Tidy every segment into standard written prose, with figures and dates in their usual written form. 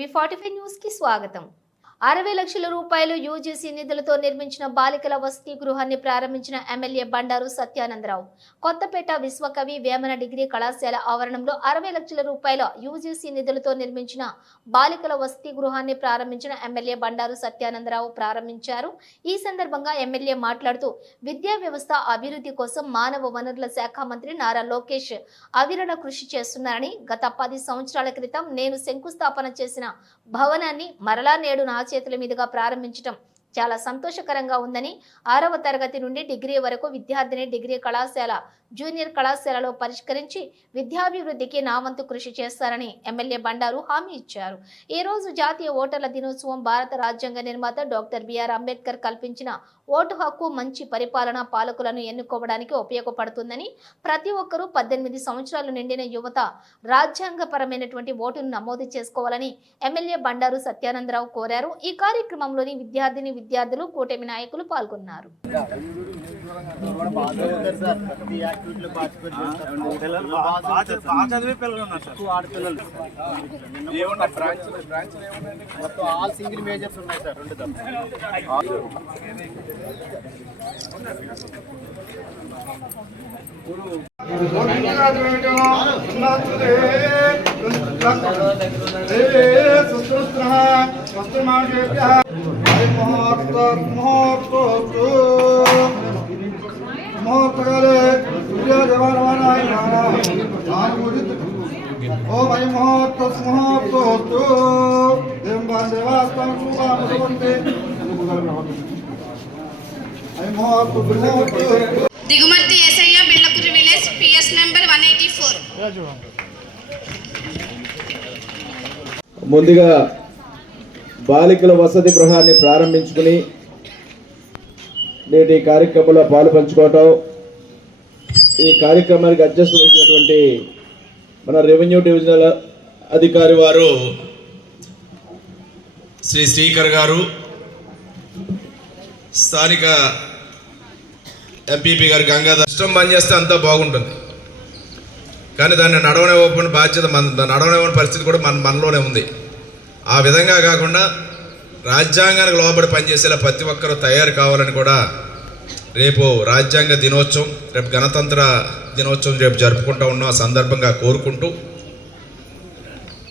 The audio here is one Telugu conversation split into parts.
టీవీ45 న్యూస్ కి స్వాగతం. 60 లక్షల రూపాయలు యూజీసీ నిధులతో నిర్మించిన బాలికల వసతి గృహాన్ని ప్రారంభించిన ఎమ్మెల్యే బండారు సత్యానందరావు. కొత్తపేట విశ్వకవి వేమన డిగ్రీ కళాశాల ఆవరణంలో 60 లక్షల రూపాయల యూజీసీ నిధులతో నిర్మించిన బాలికల వసతి గృహాన్ని ప్రారంభించిన ఎమ్మెల్యే బండారు సత్యానందరావు ప్రారంభించారు. ఈ సందర్భంగా ఎమ్మెల్యే మాట్లాడుతూ విద్యా వ్యవస్థ అభివృద్ధి కోసం మానవ వనరుల శాఖ మంత్రి నారా లోకేష్ అవిరళ కృషి చేస్తున్నారని, గత 10 సంవత్సరాల క్రితం నేను శంకుస్థాపన చేసిన భవనాన్ని మరలా నేడు నా చేతుల మీదుగా ప్రారంభించడం చాలా సంతోషకరంగా ఉందని, 6వ తరగతి నుండి డిగ్రీ వరకు విద్యార్థిని డిగ్రీ కళాశాల, జూనియర్ కళాశాలలో పరిష్కరించి విద్యాభివృద్ధికి నా వంతు కృషి చేస్తారని ఎమ్మెల్యే బండారు హామీ ఇచ్చారు. ఈ రోజు జాతీయ ఓటర్ల దినోత్సవం. భారత రాజ్యాంగ నిర్మాత డాక్టర్ బిఆర్ అంబేద్కర్ కల్పించిన ఓటు హక్కు మంచి పరిపాలన పాలకులను ఎన్నుకోవడానికి ఉపయోగపడుతుందని, ప్రతి ఒక్కరూ 18 సంవత్సరాలు నిండిన యువత రాజ్యాంగపరమైనటువంటి ఓటును నమోదు చేసుకోవాలని ఎమ్మెల్యే బండారు సత్యానందరావు కోరారు. ఈ కార్యక్రమంలోని విద్యార్థులు, కూటమి నాయకులు పాల్గొన్నారు. ఆల్ సింగిల్ మేజర్స్ ఉన్నాయి సార్. 2 దిగుమర్తి ఏసయ్య బిళ్ళకురి విలేజ్ పిఎస్ నెంబర్ 184. ముందుగా బాలికల వసతి గృహాన్ని ప్రారంభించుకుని నేటి కార్యక్రమంలో పాలు పంచుకోవటం, ఈ కార్యక్రమానికి అధ్యక్షత వహించినటువంటి మన రెవెన్యూ డివిజనల్ అధికారి వారు శ్రీ శ్రీకర్ గారు, స్థానిక ఎంపీపీ గారు గంగాధర్. ఇష్టం బంద్ చేస్తే అంతా బాగుంటుంది, కానీ దాన్ని నడవనివ్వని బాధ్యత నడవనివ్వని పరిస్థితి కూడా మనలోనే ఉంది. ఆ విధంగా కాకుండా రాజ్యాంగానికి లోబడి పనిచేసేలా ప్రతి ఒక్కరూ తయారు కావాలని కూడా రేపు రాజ్యాంగ దినోత్సవం, రేపు గణతంత్ర దినోత్సవం రేపు జరుపుకుంటూ ఉన్నాం. ఆ సందర్భంగా కోరుకుంటూ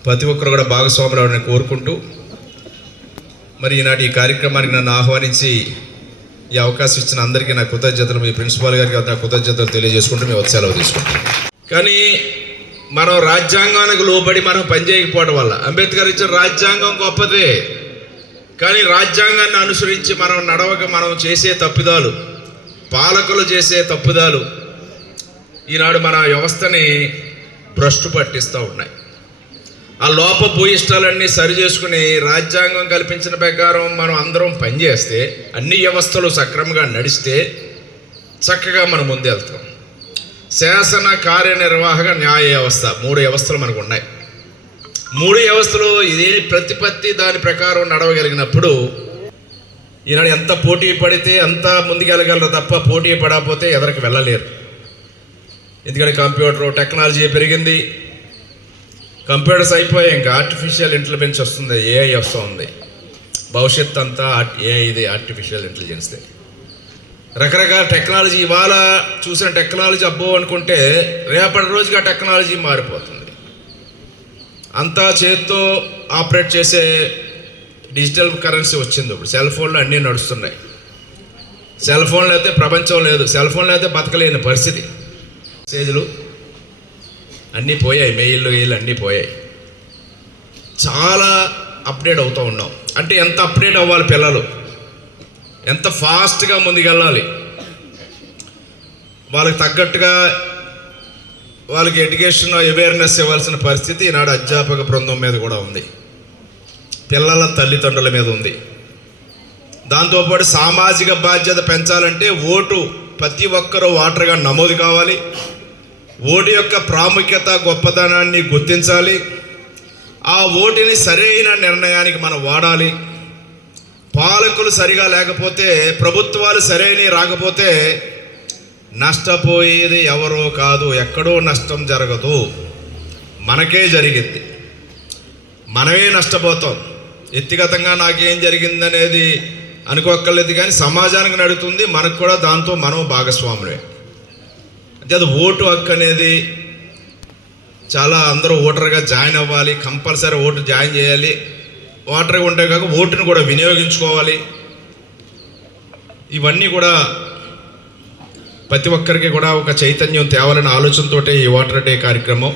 ప్రతి ఒక్కరు కూడా భాగస్వాములు అవ్వాలని కోరుకుంటూ మరి ఈనాటి ఈ కార్యక్రమానికి నన్ను ఆహ్వానించి ఈ అవకాశం ఇచ్చిన అందరికీ నా కృతజ్ఞతలు, మీ ప్రిన్సిపాల్ గారికి నా కృతజ్ఞతలు తెలియజేసుకుంటూ మేము సెలవు తీసుకుంటాం. కానీ మనం రాజ్యాంగానికి లోబడి మనం పనిచేయకపోవడం వల్ల, అంబేద్కర్ ఇచ్చిన రాజ్యాంగం గొప్పదే, కానీ రాజ్యాంగాన్ని అనుసరించి మనం నడవక మనం చేసే తప్పిదాలు, పాలకులు చేసే తప్పిదాలు ఈనాడు మన వ్యవస్థని భ్రష్టు పట్టిస్తూ ఉన్నాయి. ఆ లోపభూయిష్టాలన్నీ సరి చేసుకుని రాజ్యాంగం కల్పించిన ప్రకారం మనం అందరం పనిచేస్తే, అన్ని వ్యవస్థలు సక్రమంగా నడిస్తే చక్కగా మనం ముందెళ్తాం. శాసన, కార్యనిర్వాహక, న్యాయ వ్యవస్థ 3 వ్యవస్థలు మనకు ఉన్నాయి. 3 వ్యవస్థలు ఇదే ప్రతిపత్తి దాని ప్రకారం నడవగలిగినప్పుడు ఈనాడు ఎంత పోటీ పడితే అంత ముందుకెళ్ళగలరు తప్ప పోటీ పడకపోతే ఎదరికి వెళ్ళలేరు. ఎందుకంటే కంప్యూటర్ టెక్నాలజీ పెరిగింది, కంప్యూటర్స్ అయిపోయాయి, ఇంకా ఆర్టిఫిషియల్ ఇంటెలిజెన్స్ వస్తుంది, ఏఐ వస్తుంది. భవిష్యత్తు అంతా ఏఐ, ఇది ఆర్టిఫిషియల్ ఇంటెలిజెన్స్దే. రకరకాల టెక్నాలజీ, ఇవాళ చూసిన టెక్నాలజీ అబ్బో అనుకుంటే రేపటి రోజుకి ఆ టెక్నాలజీ మారిపోతుంది. అంతా చేత్తో ఆపరేట్ చేసే డిజిటల్ కరెన్సీ వచ్చింది. ఇప్పుడు సెల్ ఫోన్లు అన్నీ నడుస్తున్నాయి. సెల్ ఫోన్లు అయితే ప్రపంచం లేదు, సెల్ ఫోన్లు అయితే బతకలేని పరిస్థితి. మెసేజ్లు అన్నీ పోయాయి, మెయిల్లు అన్నీ పోయాయి. చాలా అప్డేట్ అవుతూ ఉన్నాం. అంటే ఎంత అప్డేట్ అవ్వాలి పిల్లలు, ఎంత ఫాస్ట్గా ముందుకెళ్ళాలి, వాళ్ళకి తగ్గట్టుగా వాళ్ళకి ఎడ్యుకేషన్ అవేర్నెస్ ఇవ్వాల్సిన పరిస్థితి ఈనాడు అధ్యాపక బృందం మీద కూడా ఉంది, పిల్లల తల్లిదండ్రుల మీద ఉంది. దాంతోపాటు సామాజిక బాధ్యత పెంచాలంటే ఓటు ప్రతి ఒక్కరూ ఓటర్గా నమోదు కావాలి. ఓటు యొక్క ప్రాముఖ్యత, గొప్పతనాన్ని గుర్తించాలి. ఆ ఓటుని సరైన నిర్ణయానికి మనం వాడాలి. పాలకులు సరిగా లేకపోతే, ప్రభుత్వాలు సరైనవి రాకపోతే నష్టపోయేది ఎవరో కాదు, ఎక్కడో నష్టం జరగదు, మనకే జరిగింది. మనమే నష్టపోతాం. వ్యక్తిగతంగా నాకేం జరిగిందనేది అనుకోక్కర్లేదు, కానీ సమాజానికి నడుతుంది, మనకు కూడా దాంతో మనం భాగస్వాములే. అంటే అది ఓటు హక్కు అనేది చాలా అందరూ ఓటర్గా జాయిన్ అవ్వాలి, కంపల్సరీ ఓటు జాయిన్ చేయాలి. ఓటర్గా ఉంటే కాక ఓటును కూడా వినియోగించుకోవాలి. ఇవన్నీ కూడా ప్రతి ఒక్కరికి కూడా ఒక చైతన్యం తేవాలనే ఆలోచనతోటే ఈ ఓటర్ డే కార్యక్రమం.